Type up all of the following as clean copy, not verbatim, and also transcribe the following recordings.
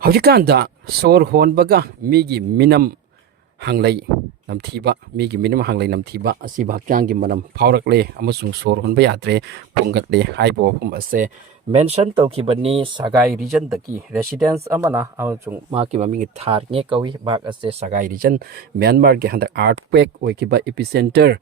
Hojikanda sor honbaga migi minam hanglay namthiba migi minam hanglay namthiba asi bhakyangi manam phaurakle amasung sor honba yadre pungatle haibo hum ase mention tawkibani Sagai region daki residence amana amasung maki mamingi thar nge kawi bak ase Sagai region Myanmar ge handa earthquake oikiba epicenter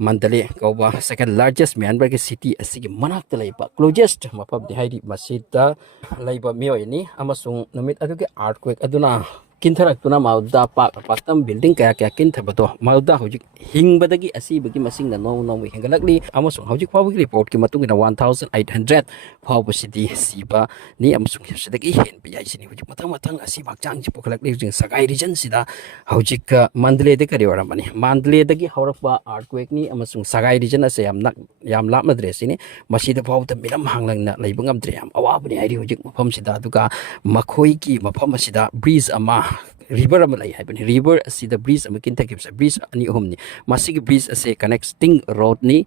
Mandalay kauba second largest Myanmar ke city asigi manakta laiba closest mapam di haidi masida laiba miyoi ni amasung numit aduge earthquake aduna kintarak tuna mauda paktam building kaya kintabato mauda hojik hingbadagi asibagi masing na no hingalakli amasung hojik pawgi report ki matung na 1800 pawba city siba ni amasung sidagi hen biyai sini hojik matang asibak jang jipokalakli jing Sagai region sida hojik Mandalay de kari waramani Mandalay dagi haurakba earthquake ni amasung Sagai region ase yam lapmadre sini masida pawda miram hanglang na laibang amdre yam awabani hairi hojik mafam sida duka makhoi ki mafam sida breeze ama river ama lai haibani river asida breeze ama kintakipsa breeze ani homni masigi breeze ase connecting road ni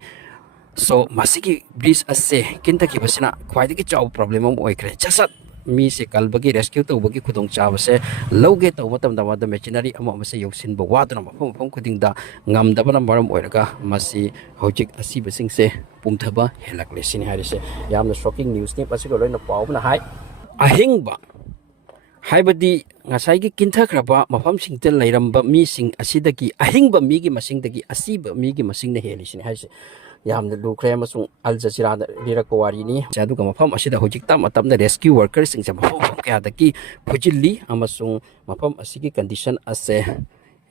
so masigi breeze ase kintakipasina khwaidagi chaw problem am oikre chasat mi se kalbagi rescue to bagi khudong chawase loge to matam da wada machinery ama mase yoksin bo waduna mafam khuding da ngamdaba na maram oiraga masi hojik asi basing se pumthaba helakle sini harise yamna shocking news ni pasigo loina pawna hai ahingba haibadi ngasai gi kintakraba mafam singte lairamba mi sing asidagi ahingba mi gi masingdagi asiba mi gi masingna heli sini haise yamna lukre amasung Al Jazeera da lirako wari ni jaduga mafam asida hojik tamna rescue workers sing sa mafam kaya daki phujilli amasung mafam asigi condition ase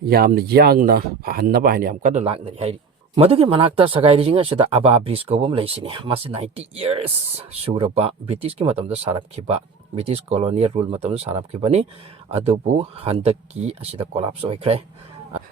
yamna yangna pahannaba hani am kada lakna hairi madugi manakta Sagai region asida aba bridge ko bom leisini mas 90 years suraba British ki matamda sarap khiba British colonial rule matam sarap kibani adubu handaki asida collapse oikre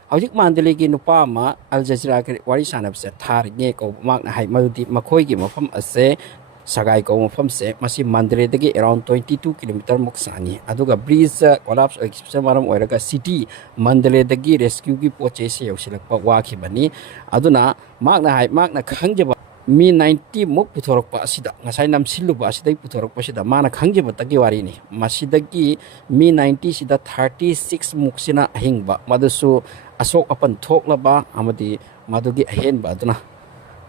hojik Mandalay gi nupa ma Al Jazeera ke wari sanap se thar nge ko mak na hai madi makhoi gi mafam ase Sagai ko mafam se masi Mandalay dagi around 22 km muk sani aduga bridge collapse oikse maram oiraga city Mandalay dagi rescue gi poche se yosilakpa wa khibani aduna mak na khangjaba mi 90 muk puthorokpa asida ngasai nam siluba asidai puthorokpa sida mana khangjeba tagi wari ni masidagi mi 90 sida 36 muk sina hingba madusu asok apan thoklaba amadi madugi ahenba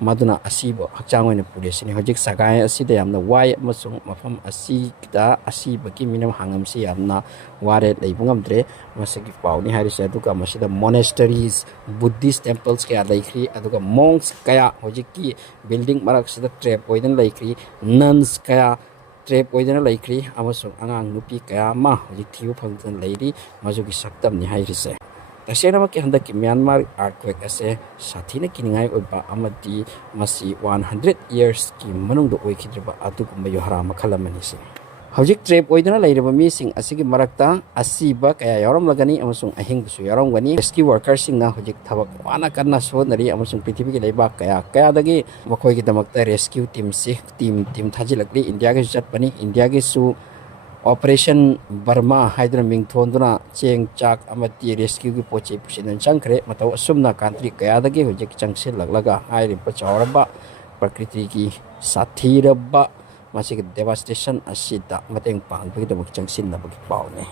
maduna asibo hakchangoi pulisi ni hojik Sagai asida yamna wai amasung mafam asida asibagi minam hangam si yamna ware leibungamdre masagi pawni harise aduga masida monasteries Buddhist temples kaya laikri aduga monks kaya hojiki building marak sida trap oidan laikri nuns kaya trap oidan laikri amasung angang nupi kaya ma hojik thiu phangtan lairi majugi saktam ni harise Tasena maki handaki Myanmar earthquake ase sathina kiningai oiba amadi masi 100 years ki manungdo oikidriba adugumba yohara makhalamani se hojik trap oidana lairaba mi sing asigi marakta asiba kaya yaram lagani amasung ahing busu yaram gani rescue workers sing na hojik thabak wana karna so nari amasung prithvi ki leiba kaya dagi makhoi ki damakta rescue team se team thajilakli India ge chatpani India ge su Operation Burma Hydra Mingthonduna Cheng Chak Amati Rescue ki poche pusinan changkre mataw asumna country kaya dagi hojik changsil laglaga airim pa chawraba prakriti ki sathiraba masig devastation asida mateng pangbagi dabak changsin na bagi pawne